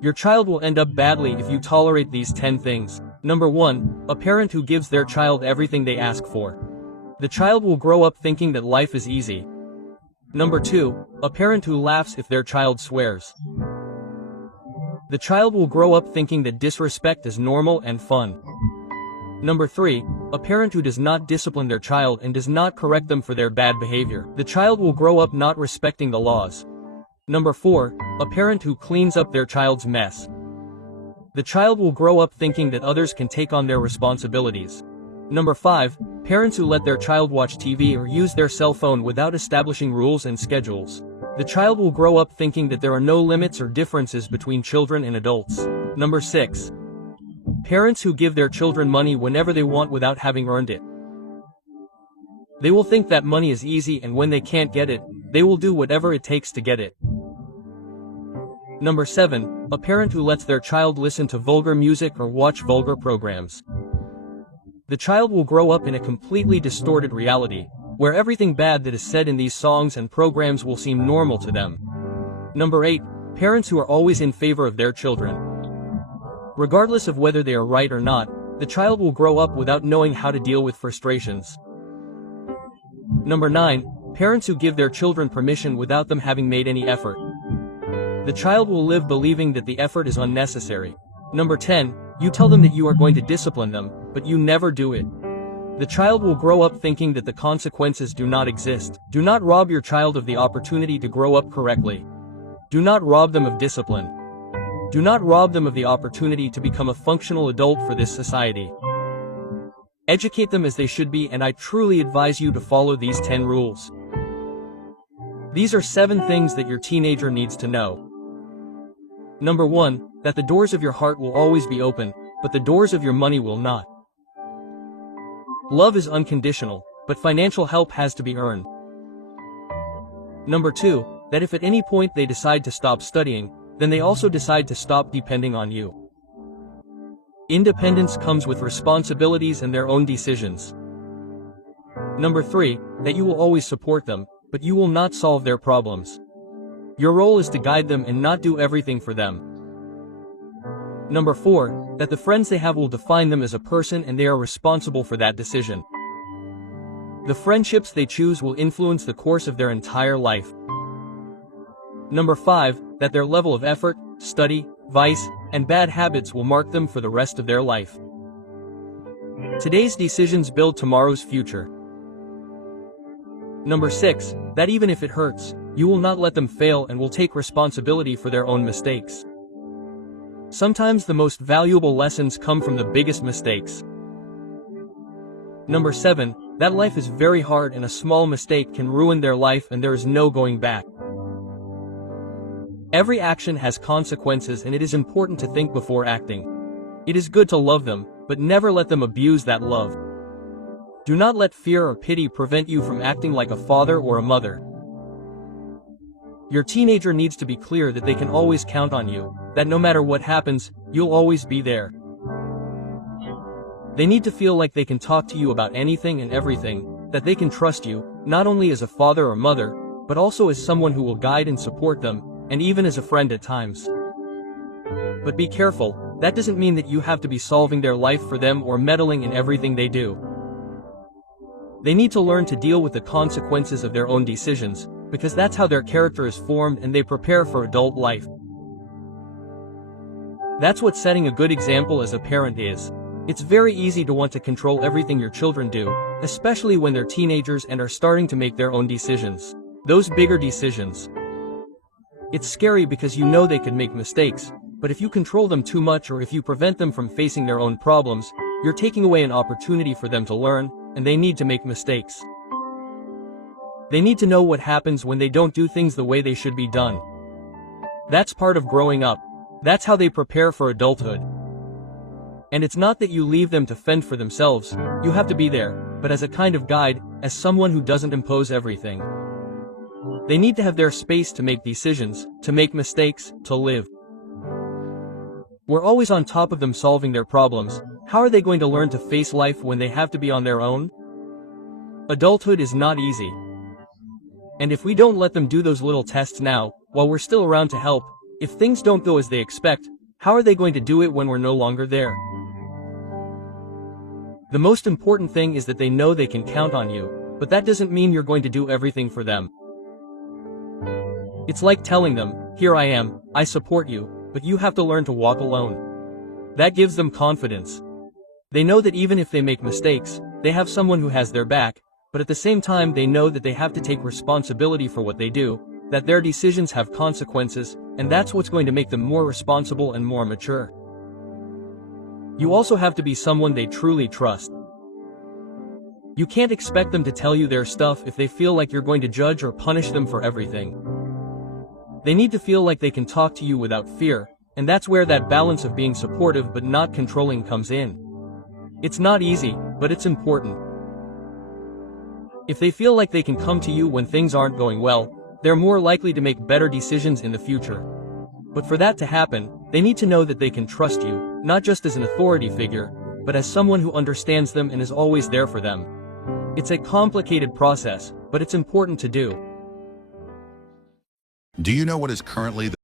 Your child will end up badly if you tolerate these 10 things. Number 1. A parent who gives their child everything they ask for. The child will grow up thinking that life is easy. Number 2. A parent who laughs if their child swears. The child will grow up thinking that disrespect is normal and fun. Number 3. A parent who does not discipline their child and does not correct them for their bad behavior. The child will grow up not respecting the laws. Number 4. A parent who cleans up their child's mess. The child will grow up thinking that others can take on their responsibilities. Number 5. Parents who let their child watch TV or use their cell phone without establishing rules and schedules. The child will grow up thinking that there are no limits or differences between children and adults. Number 6. Parents who give their children money whenever they want without having earned it. They will think that money is easy, and when they can't get it, they will do whatever it takes to get it. Number 7. A parent who lets their child listen to vulgar music or watch vulgar programs. The child will grow up in a completely distorted reality, where everything bad that is said in these songs and programs will seem normal to them. Number 8. Parents who are always in favor of their children. Regardless of whether they are right or not, the child will grow up without knowing how to deal with frustrations. Number 9. Parents who give their children permission without them having made any effort. The child will live believing that the effort is unnecessary. Number 10. You tell them that you are going to discipline them, but you never do it. The child will grow up thinking that the consequences do not exist. Do not rob your child of the opportunity to grow up correctly. Do not rob them of discipline. Do not rob them of the opportunity to become a functional adult for this society. Educate them as they should be, and I truly advise you to follow these 10 rules. These are 7 things that your teenager needs to know. Number 1. That the doors of your heart will always be open, but the doors of your money will not. Love is unconditional, but financial help has to be earned. Number 2. That if at any point they decide to stop studying, then they also decide to stop depending on you. Independence comes with responsibilities and their own decisions. Number 3. That you will always support them, but you will not solve their problems. Your role is to guide them and not do everything for them. Number 4. That the friends they have will define them as a person, and they are responsible for that decision. The friendships they choose will influence the course of their entire life. Number 5. That their level of effort, study, vice, and bad habits will mark them for the rest of their life. Today's decisions build tomorrow's future. Number 6. That even if it hurts, you will not let them fail and will take responsibility for their own mistakes. Sometimes the most valuable lessons come from the biggest mistakes. Number 7. That life is very hard and a small mistake can ruin their life and there is no going back. Every action has consequences, and it is important to think before acting. It is good to love them, but never let them abuse that love. Do not let fear or pity prevent you from acting like a father or a mother. Your teenager needs to be clear that they can always count on you, that no matter what happens, you'll always be there. They need to feel like they can talk to you about anything and everything, that they can trust you, not only as a father or mother, but also as someone who will guide and support them, and even as a friend at times. But be careful, that doesn't mean that you have to be solving their life for them or meddling in everything they do. They need to learn to deal with the consequences of their own decisions, because that's how their character is formed and they prepare for adult life. That's what setting a good example as a parent is. It's very easy to want to control everything your children do, especially when they're teenagers and are starting to make their own decisions. Those bigger decisions. It's scary because you know they could make mistakes, but if you control them too much or if you prevent them from facing their own problems, you're taking away an opportunity for them to learn, and they need to make mistakes. They need to know what happens when they don't do things the way they should be done. That's part of growing up. That's how they prepare for adulthood. And it's not that you leave them to fend for themselves, you have to be there, but as a kind of guide, as someone who doesn't impose everything. They need to have their space to make decisions, to make mistakes, to live. We're always on top of them solving their problems. How are they going to learn to face life when they have to be on their own? Adulthood is not easy. And if we don't let them do those little tests now, while we're still around to help, If things don't go as they expect, how are they going to do it when we're no longer there? The most important thing is that they know they can count on you, but that doesn't mean you're going to do everything for them. It's like telling them, "Here I am, I support you, but you have to learn to walk alone." That gives them confidence. They know that even if they make mistakes, they have someone who has their back, but at the same time they know that they have to take responsibility for what they do, that their decisions have consequences, and that's what's going to make them more responsible and more mature. You also have to be someone they truly trust. You can't expect them to tell you their stuff if they feel like you're going to judge or punish them for everything. They need to feel like they can talk to you without fear, and that's where that balance of being supportive but not controlling comes in. It's not easy, but it's important. If they feel like they can come to you when things aren't going well, they're more likely to make better decisions in the future. But for that to happen, they need to know that they can trust you, not just as an authority figure, but as someone who understands them and is always there for them. It's a complicated process, but it's important to do. Do you know what is currently the